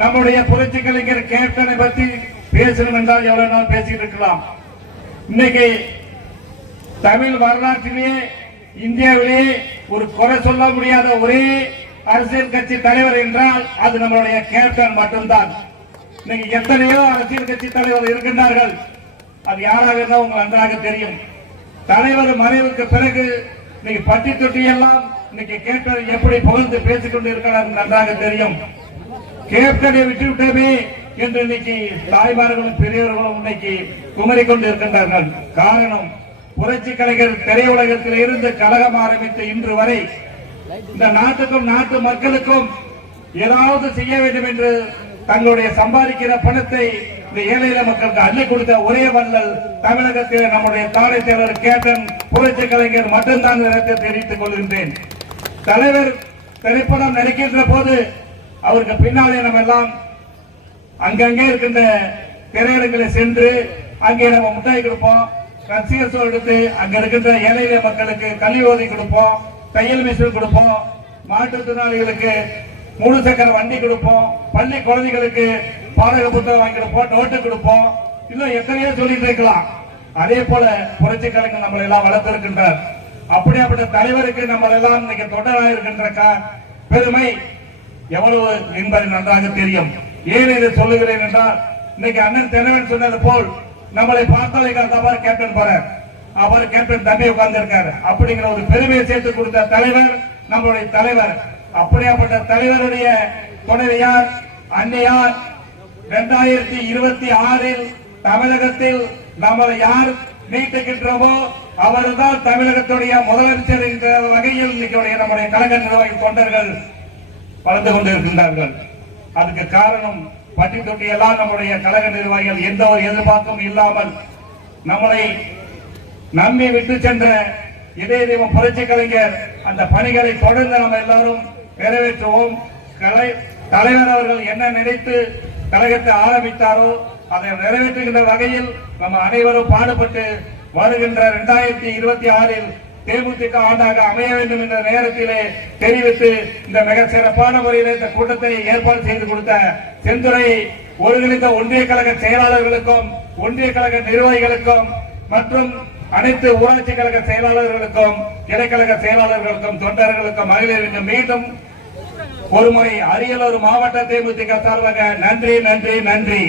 நம்முடைய புரட்சி கலைஞர் கேப்டனை பத்தி பேசணும் என்றால் எவ்வளவு நாள் பேசிட்டு இருக்கலாம். இன்னைக்கு தமிழ் வரலாற்றிலேயே இந்தியாவிலேயே ஒரு குறை சொல்ல முடியாத ஒரே அரசியல் கட்சி தலைவர் என்றால் அது நம்மளுடைய கேப்டன் மட்டும்தான். இன்னைக்கு எத்தனையோ அரசியல் கட்சி தலைவர் இருக்கின்றார்கள். அது யாராக இருந்தால் உங்களுக்கு நன்றாக தெரியும். தலைவர் மறைவுக்கு பிறகு இன்னைக்கு பட்டி தொட்டி எல்லாம் இன்னைக்கு கேப்டன் எப்படி புகழ்ந்து பேசிக்கொண்டு இருக்கிறார் நன்றாக தெரியும். கேப்டனை விட்டு விட்டோமே என்று இன்னைக்கு தாய்மார்களும் பெரியவர்களும் இன்னைக்கு குமரிக் கொண்டு இருக்கின்றார்கள் காரணம் புரட்சி கலைஞர் திரையுலகத்தில் இருந்து கழகம் ஆரம்பித்த இன்று வரை இந்த நாட்டுக்கும் நாட்டு மக்களுக்கும் ஏதாவது செய்ய வேண்டும் என்று தங்களுடைய சம்பாதிக்கிற பணத்தை இந்த ஏழையில மக்களுக்கு அள்ளி கொடுத்த ஒரே வல்லல் தமிழகத்தில் நம்முடைய தாடை செயலர் கேப்டன் புரட்சி கலைஞர் மட்டும்தான் எனக்கு தெரிவித்துக் கொள்கின்றேன். தலைவர் திரைப்படம் நடிக்கின்ற போது அவருக்கு பின்னாலே நம்ம எல்லாம் அங்கங்கே இருக்கின்ற திரையிடங்களை சென்று அங்கே நம்ம முட்டாய் கொடுப்போம். ரசிகர் எடுத்து அங்க இருக்கின்ற ஏழை மக்களுக்கு கல்வி உதவி கொடுப்போம். தையல் மிஷின் கொடுப்போம். மாற்றுத்திறனாளிகளுக்கு மூணு சக்கர வண்டி கொடுப்போம். பள்ளி குழந்தைகளுக்கு பாடக புத்தகம் வாங்கி கொடுப்போம். நோட்டு கொடுப்போம். இன்னும் எத்தனையோ சொல்லிட்டு இருக்கலாம். அதே போல புரட்சி கலைஞர் நம்மளை எல்லாம் வளர்த்திருக்கின்றார். அப்படியாப்பட்ட தலைவருக்கு நம்மளெல்லாம் இன்னைக்கு தொடராக இருக்கின்ற பெருமை எவ்வளவு என்பது நன்றாக தெரியும். ஏன் இதை சொல்லுகிறேன் என்றால் இன்னைக்கு அண்ணன் தென்னவன் சொன்னது போல் நம்மளை பார்த்தால் தபார் கேப்டன் போறார். அவர் கேப்டன் தம்பி உட்கார்ந்திருக்காரு. அப்படிங்கிற ஒரு பெருமையை சேர்த்து கொடுத்த தலைவர் நம்மளுடைய தலைவர். அப்படியாப்பட்ட தலைவருடைய துணைவியார் அன்னையார் இரண்டாயிரத்தி இருபத்தி ஆறில் தமிழகத்தில் நம்மளை யார் நீட்டுகின்றோமோ அவர்தான் தமிழகத்துடைய முதலமைச்சர் என்ற வகையில் இன்னைக்கு நம்முடைய கழக நிர்வாகி தொண்டர்கள். வளர்ந்து கொண்டிருக்கின்றார்கள். அதுக்கு காரணம் பட்டி தொட்டி எல்லாம் நம்முடைய கழக நிர்வாகிகள் எந்த ஒரு எதிர்பார்ப்பும் இல்லாமல் நம்மளை நம்பி விட்டு சென்ற இதய தெய்வம் புரட்சி கலைஞர் அந்த பணிகளை தொடர்ந்து நம்ம எல்லாரும் நிறைவேற்றுவோம். கலை தலைவர் அவர்கள் என்ன நினைத்து கழகத்தை ஆரம்பித்தாரோ அதை நிறைவேற்றுகின்ற வகையில் நம்ம அனைவரும் பாடுபட்டு வருகின்ற இரண்டாயிரத்தி இருபத்தி ஆறில் தேமுதிக ஆண்டாக அமைய வேண்டும் என்ற நேரத்திலே தெரிவித்து இந்த மிக சிறப்பான முறையில் இந்த கூட்டத்தை ஏற்பாடு செய்து கொடுத்த செந்துறை ஒருங்கிணைந்த ஒன்றிய கழக செயலாளர்களுக்கும் ஒன்றிய கழக நிர்வாகிகளுக்கும் மற்றும் அனைத்து ஊராட்சி கழக செயலாளர்களுக்கும் இடைக்கழக செயலாளர்களுக்கும் தொண்டர்களுக்கும் மகளிருக்கு மீண்டும் ஒருமுறை அரியலூர் மாவட்ட தேமுதிக சார்பாக நன்றி நன்றி நன்றி.